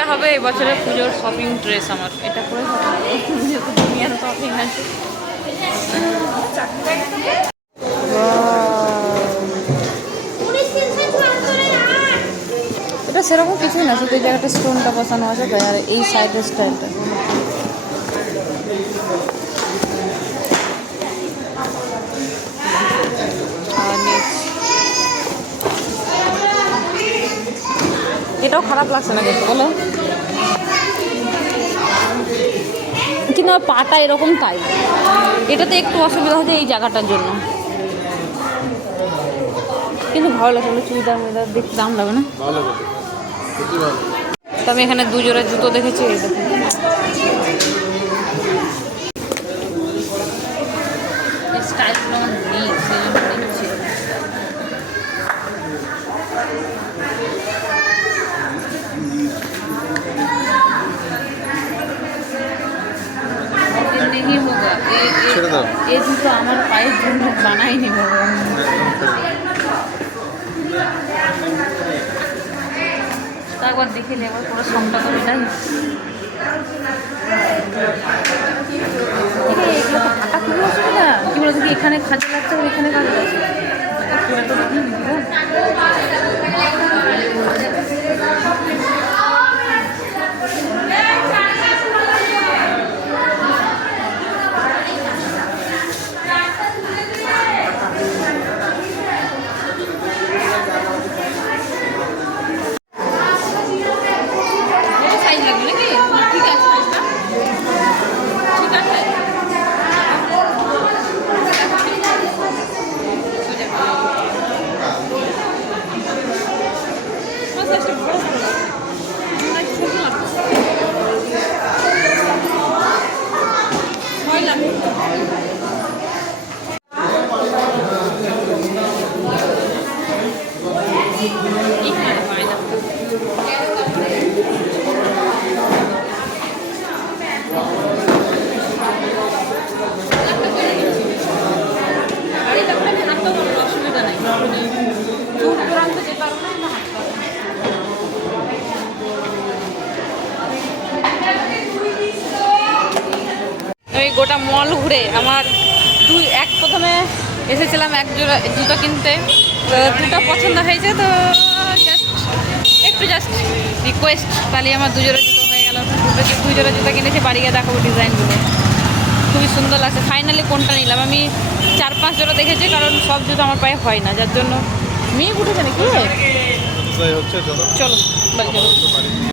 এটা হবে এই বছরের পুজোর শপিং ড্রেস আমার। এটা দুনিয়ার শপিং আছে এটা সেরকম কিছুই না, শুধু এই জায়গাটা স্টোনটা বসানো আছে আর এই সাইডের স্টাইলটা এটাও খারাপ লাগছে না কিন্তু বলো। আমার পাটা এরকম তাই। এটাতে একটু অসুবিধা হচ্ছে এই জায়গাটার জন্য। কিন্তু ভালো লাগছে বলে চুড়িদার মেদার দেখতে দাম লাগে না? তো আমি এখানে দুজোড়া জুতো দেখেছি এই দেখুন। এই নেই সেই জন্য দাও। জুতো আমার পায়ের জন্য বানাইনি ভগবান তা একবার দেখে নেব পুরো সমটা তো এটাই। এ, এগুলো তো ফাটা খুবই অসুবিধা। কি বলতো কি এখানে খাঁচা লাগছে এখানে কাজে লাগছে পুরো তো দেখি দিদিরা। এটা সাইজ লাগবে নাকি ঠিক আছে সাইজটা ঠিক আছে ছয় লাগবে এখানে পাই না গাড়িতে করে আমি হাঁটতেও পারব অসুবিধা নেই দূর দূরান্ত যেতে পারব না কিন্তু হাঁটতে পারব আমি গোটা মল ঘুরে আমার দুই এক প্রথমে এসেছিলাম এক জোড়া জুতো কিনতে। তো দুটো পছন্দ হয়েছে তো জাস্ট একটু জাস্ট রিকোয়েস্ট তাহলে আমার দু জোড়া জুতো হয়ে গেল। দুটো দু জোড়া জুতো কিনেছি বাড়ি গিয়ে দেখাবো ডিজাইনগুলো। খুবই সুন্দর লাগছে। ফাইনালি কোনটা নিলাম? আমি চার পাঁচ জোড়া দেখেছি কারণ সব জুতো আমার পায়ে হয় না যার জন্য। মেয়ে উঠেছে নাকি? চলো বাড়ি চলো